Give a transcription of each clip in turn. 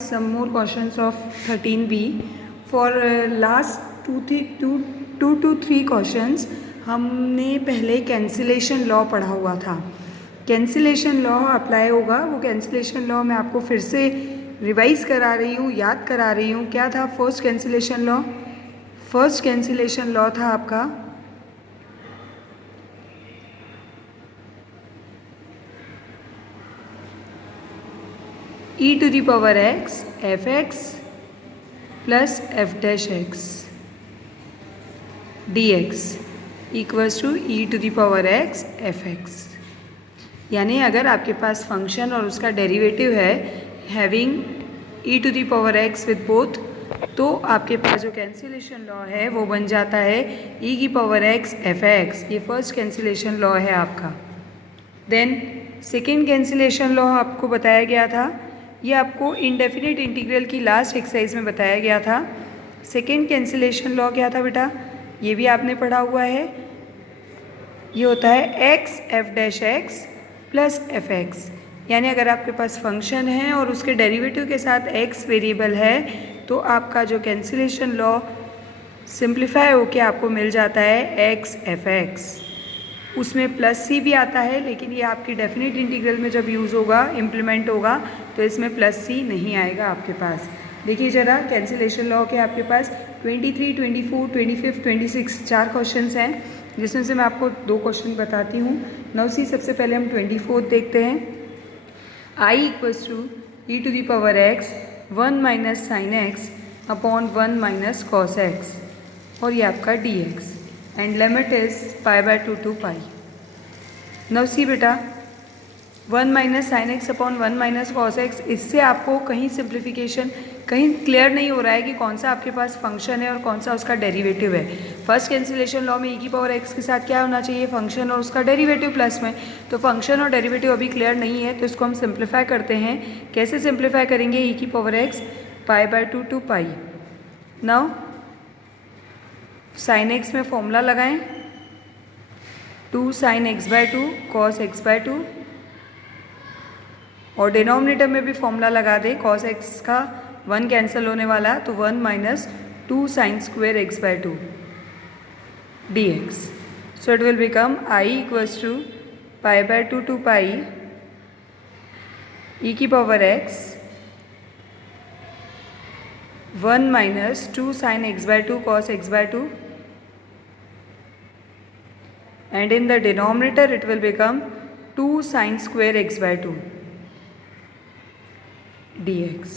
some more questions of 13B. For last two to three questions हमने पहले cancellation law पढ़ा हुआ था. कैंसिलेशन लॉ अप्लाई होगा. वो कैंसिलेशन लॉ मैं आपको फिर से रिवाइज करा रही हूँ, याद करा रही हूँ. क्या था first cancellation law? First cancellation law था आपका e to the power x fx plus f dash x dx equals to e to the power x fx. यानी अगर आपके पास फंक्शन और उसका डेरिवेटिव है having e to the power x with both, तो आपके पास जो कैंसिलेशन लॉ है वो बन जाता है e की पावर x fx. ये फर्स्ट कैंसिलेशन लॉ है आपका. देन सेकेंड कैंसिलेशन लॉ आपको बताया गया था. ये आपको इंडेफिनिट इंटीग्रल की लास्ट एक्सरसाइज में बताया गया था. सेकेंड कैंसिलेशन लॉ क्या था बेटा? ये भी आपने पढ़ा हुआ है. ये होता है x f dash x plus F x. यानी अगर आपके पास फंक्शन है और उसके डेरिवेटिव के साथ x वेरिएबल है तो आपका जो कैंसिलेशन लॉ सिंप्लीफाई होके आपको मिल जाता है x एफ एक्स. उसमें प्लस सी भी आता है, लेकिन ये आपकी डेफिनेट इंटीग्रल में जब यूज़ होगा, इम्प्लीमेंट होगा, तो इसमें प्लस सी नहीं आएगा आपके पास. देखिए ज़रा कैंसिलेशन लॉ के आपके पास 23, 24, 25, 26 चार क्वेश्चंस हैं, जिसमें से मैं आपको दो क्वेश्चन बताती हूँ. नाउ सी सबसे पहले हम 24 देखते हैं. I equals to e to the power x 1 minus sine x upon 1 minus cos x, और ये आपका d x, and limit is π/2 to π. Now see बेटा 1 minus sine x upon 1 minus cos x, इससे आपको कहीं सिंप्लीफिकेशन कहीं clear नहीं हो रहा है कि कौन सा आपके पास फंक्शन है और कौन सा उसका डेरिवेटिव है. फर्स्ट कैंसिलेशन लॉ में ई की पावर एक्स के साथ क्या होना चाहिए? फंक्शन और उसका डेरिवेटिव प्लस में. तो फंक्शन और डेरिवेटिव अभी क्लियर नहीं है, तो इसको हम सिंप्लीफाई करते हैं. कैसे सिंप्लीफाई करेंगे? ई की power x π/2 to π. Now sine x में फॉर्मूला लगाएं, 2 साइन x/2 कॉस x/2, और डिनोमिनेटर में भी फॉर्मूला लगा दें. कॉस एक्स का 1 कैंसिल होने वाला है, तो 1 minus 2 sine square x/2 dx. So it will become i equals to π/2 to π e की power x 1 minus 2 sine x/2 cos x/2, and in the denominator it will become 2 sin square x/2 dx.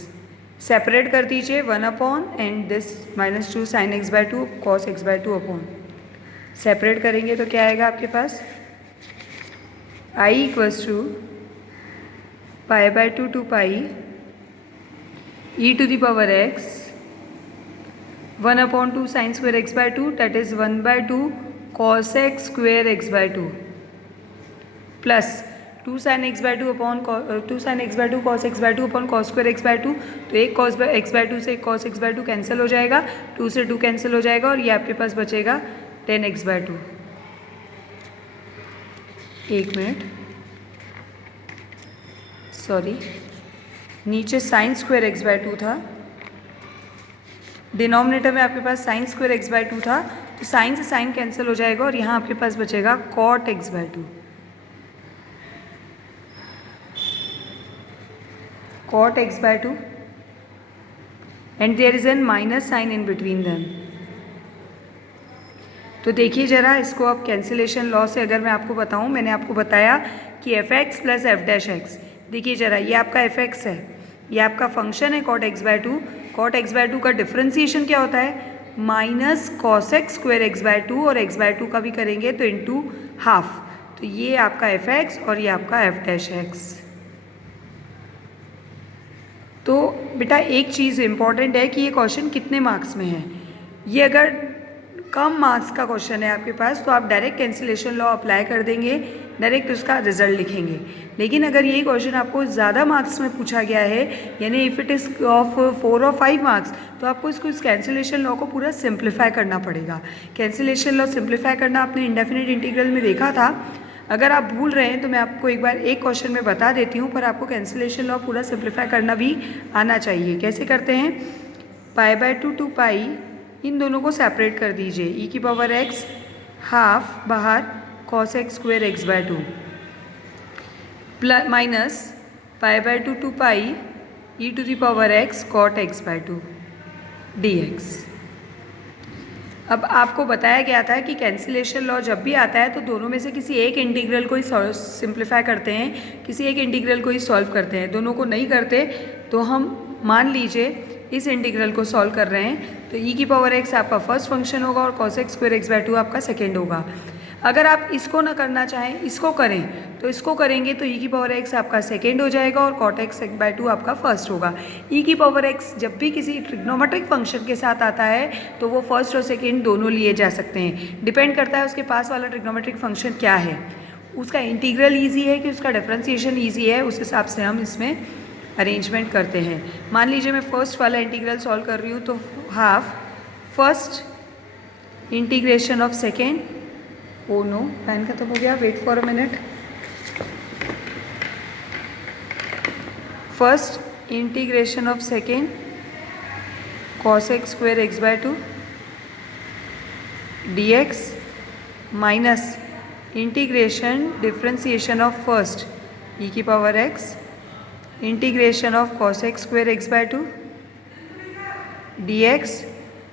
Separate कर दीजिए 1 upon and this minus 2 sine x/2 cos x/2 upon. Separate करेंगे तो क्या आएगा आपके पास? i equals to π/2 to π e to the power x 1 upon 2 sin square x/2, that is 1/2 cos x square x/2 plus 2 sin x/2 upon 2 sin x/2 cos x/2 upon cos square x/2. तो एक cos x/2 से cos x/2 cancel हो जाएगा, 2 से 2 cancel हो जाएगा, और ये आपके पास बचेगा 10 x/2. एक मिनट, सॉरी, नीचे साइन स्क्वायर x/2 था, डिनोमिनेटर में आपके पास साइन स्क्वायर x/2 था, तो साइन से साइन कैंसिल हो जाएगा, और यहाँ आपके पास बचेगा cot x/2. Cot x/2 and there is an minus sign in between them. तो देखिए ज़रा इसको अब कैंसिलेशन लॉ से अगर मैं आपको बताऊँ, मैंने आपको बताया कि F x plus F dash x. देखिए ज़रा, ये आपका एफ एक्स है, ये आपका फंक्शन है कॉट x/2. कॉट x/2 का डिफ्रेंसिएशन क्या होता है? Minus cos x square x/2, और x/2 का भी करेंगे तो इंटू हाफ. तो ये आपका एफ एक्स और ये आपका एफ डैश एक्स. तो बेटा एक चीज़ इम्पॉर्टेंट है कि ये क्वेश्चन कितने मार्क्स में है. ये अगर कम मार्क्स का क्वेश्चन है आपके पास तो आप डायरेक्ट कैंसिलेशन लॉ अप्लाई कर देंगे, डायरेक्ट उसका रिजल्ट लिखेंगे. लेकिन अगर ये क्वेश्चन आपको ज़्यादा मार्क्स में पूछा गया है, यानी इफ़ इट इज़ ऑफ 4 और 5 मार्क्स, तो आपको इसको इस कैंसिलेशन लॉ को पूरा सिंप्लीफाई करना पड़ेगा. कैंसिलेशन लॉ सिंप्लीफाई करना आपने इंडेफिनिट इंटीग्रल में देखा था. अगर आप भूल रहे हैं तो मैं आपको एक बार एक क्वेश्चन में बता देती हूँ, पर आपको कैंसिलेशन लॉ पूरा सिंप्लीफाई करना भी आना चाहिए। कैसे करते हैं? π/2 टू पाई, इन दोनों को सेपरेट कर दीजिए। e⁻x हाफ बाहर cos x square x/2 plus minus π/2 to pi e⁻x cot x/2 dx। अब आपको बताया गया था कि कैंसिलेशन लॉ जब भी आता है तो दोनों में से किसी एक इंटीग्रल को ही सिंप्लीफाई करते हैं, किसी एक इंटीग्रल को ही सॉल्व करते हैं। दोनों को नहीं करते तो हम मान लीजिए इस इंटीग्रल को सॉल्व कर रहे हैं तो e⁻x आपका फर्स्ट फंक्शन होगा और cos x स्क्वेयर x/2 आपका सेकेंड होगा। अगर आप इसको ना करना चाहें, इसको करें, तो इसको करेंगे तो e⁻x आपका सेकेंड हो जाएगा और cot x/2 आपका फर्स्ट होगा। e⁻x जब भी किसी ट्रिग्नोमेट्रिक फंक्शन के साथ आता है तो वो फर्स्ट और सेकेंड दोनों लिए जा सकते हैं। डिपेंड करता है उसके पास वाला ट्रिग्नोमेट्रिक फंक्शन क्या है, उसका इंटीग्रल ईजी है कि उसका डिफरेंशिएशन ईजी है, उस हिसाब से हम इसमें अरेंजमेंट करते हैं। मान लीजिए मैं फर्स्ट वाला इंटीग्रल सॉल्व कर रही हूँ तो half first integration of second, oh no pen खत्म हो गया, wait for a minute. First integration of second cos x square x/2 dx minus integration differentiation of first e⁻x integration of cos x square x/2 dx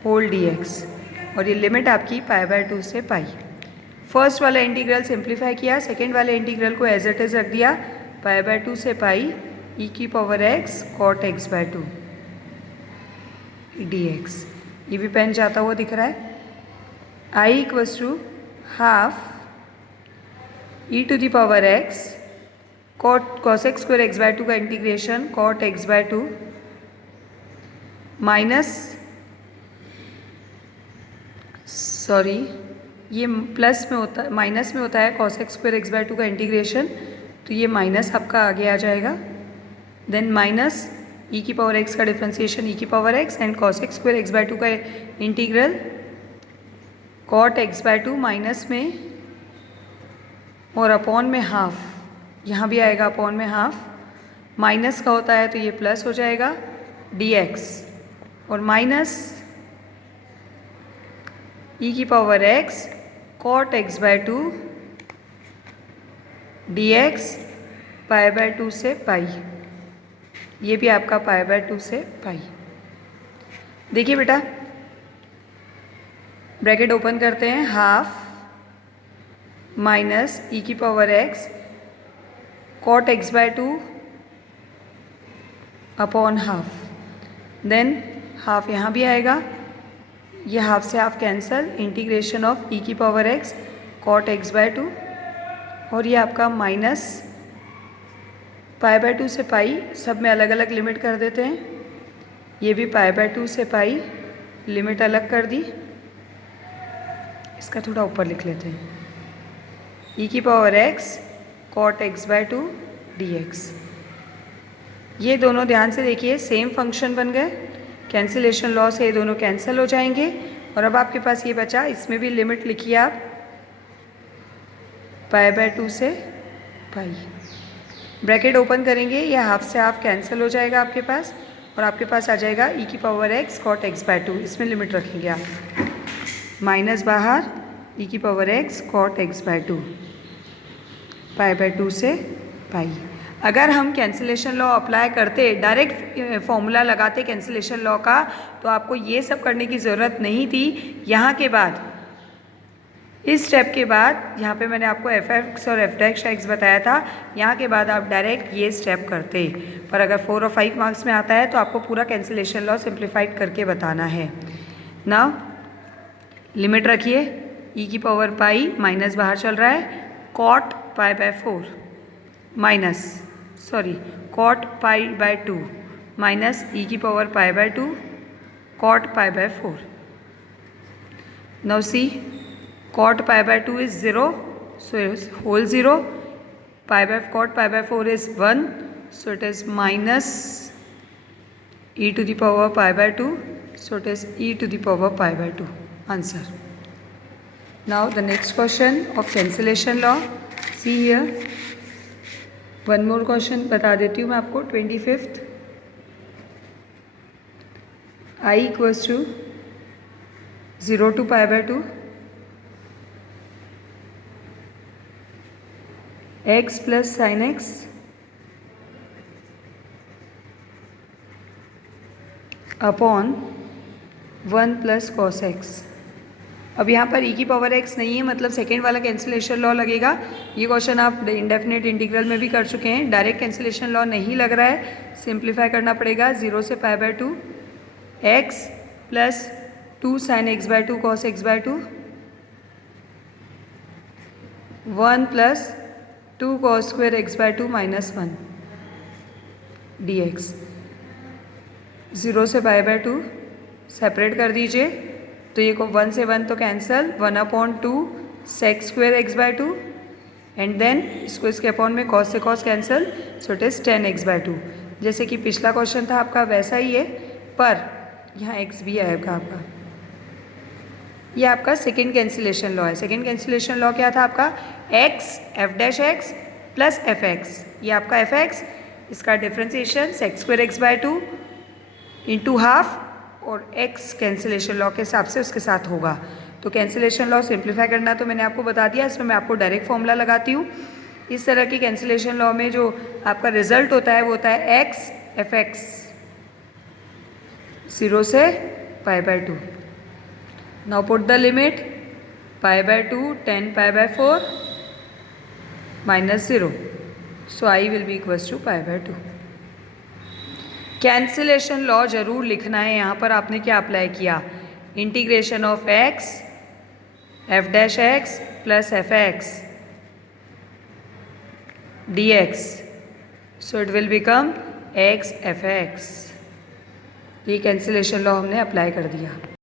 whole dx, और ये limit आपकी π/2 से pi. First वाला integral simplify किया, second वाले integral को as it is रख दिया, π/2 से पाई e⁻x cot x/2 dx। ये भी पेन जाता हुआ दिख रहा है। i = half e⁻x cos x square x/2 का integration cot x/2 minus, sorry ये प्लस में होता है, माइनस में होता है cos x स्क्वेयर x/2 का इंटीग्रेशन, तो ये माइनस आपका आगे आ जाएगा। देन माइनस e⁻x का differentiation e⁻x and cos x square x/2 का इंटीग्रल cot x/2 माइनस में और अपॉन में हाफ, यहाँ भी आएगा अपॉन में हाफ, माइनस का होता है तो ये प्लस हो जाएगा dx, और minus e⁻x cot x/2 dx π/2 से पाई, ये भी आपका π/2 से पाई। देखिए बेटा, ब्रैकेट ओपन करते हैं, half minus e⁻x cot x/2 upon half, than half यहाँ भी आएगा, ये हाफ से half cancel, integration of e⁻x cot x/2, और ये आपका माइनस π/2 से पाई, सब में अलग अलग लिमिट कर देते हैं। ये भी π/2 से पाई, लिमिट अलग कर दी, इसका थोड़ा ऊपर लिख लेते हैं, e⁻x cot x/2 dx। ये दोनों ध्यान से देखिए सेम फंक्शन बन गए, कैंसिलेशन लॉ से ये दोनों कैंसिल हो जाएंगे, और अब आपके पास ये बचा, इसमें भी लिमिट लिखिए आप π/2 से पाई। ब्रैकेट ओपन करेंगे, ये हाफ से हाफ कैंसिल हो जाएगा आपके पास, और आपके पास आ जाएगा e⁻x cot x/2, इसमें लिमिट रखेंगे आप, माइनस बाहर e⁻x cot x/2 π/2 से पाई। अगर हम कैंसिलेशन लॉ अप्लाई करते, डायरेक्ट फॉर्मूला लगाते कैंसिलेशन लॉ का, तो आपको ये सब करने की ज़रूरत नहीं थी। यहाँ के बाद, इस स्टेप के बाद, यहाँ पे मैंने आपको f(x) और f'(x) बताया था, यहाँ के बाद आप डायरेक्ट ये स्टेप करते। पर अगर 4 और 5 मार्क्स में आता है तो आपको पूरा कैंसिलेशन लॉ सिंप्लीफाइड करके बताना है। नाउ लिमिट रखिए, e⁻π माइनस बाहर चल रहा है, cot π/4 minus, sorry cot π/2 minus e⁻π/2 cot π/4। Now see, cot π/2 is 0, so it is whole 0. Cot π/4 is 1, so it is minus e⁻π/2, so it is e⁻π/2. Answer. Now the next question of cancellation law. See here, one more question बता देती हूँ मैं आपको। 25th, I equals to 0 to π/2 x plus sine x upon 1 plus cos x. अब यहाँ पर e की power x नहीं है, मतलब सेकेंड वाला कैंसिलेशन लॉ लगेगा। ये क्वेश्चन आप इंडेफिनेट इंटीग्रल में भी कर चुके हैं। डायरेक्ट कैंसिलेशन लॉ नहीं लग रहा है, सिंप्लीफाई करना पड़ेगा। 0 से π/2 x plus 2 sine x/2 cos x/2 1 plus 2 cos square x/2 minus 1 dx। 0 से π/2 सेपरेट कर दीजिए, तो ये को 1 से 1 तो cancel, 1/2 sec square x/2 and then इसको इसके अपॉन में कॉस से cos cancel, so it is 10 x/2। जैसे कि पिछला क्वेश्चन था आपका वैसा ही है, पर यहाँ x भी आएगा आपका। ये आपका सेकेंड कैंसिलेशन लॉ है। सेकेंड कैंसिलेशन लॉ क्या था आपका? x f' plus fx। ये आपका fx, इसका differentiation sec square x/2 into half और x कैंसिलेशन लॉ के हिसाब से उसके साथ होगा। तो कैंसिलेशन लॉ सिंप्लीफाई करना तो मैंने आपको बता दिया, इसमें मैं आपको डायरेक्ट फॉर्मूला लगाती हूँ। इस तरह की कैंसिलेशन लॉ में जो आपका रिजल्ट होता है वो होता है x fx 0 से π/2। Now put the limit π/2 10 π/4 minus 0, so i will be equals to π/2। Cancellation law जरूर लिखना है। यहाँ पर आपने क्या अप्लाई किया? Integration of x f' plus fx dx, so it will become x fx। ये कैंसिलेशन लॉ हमने अप्लाई कर दिया।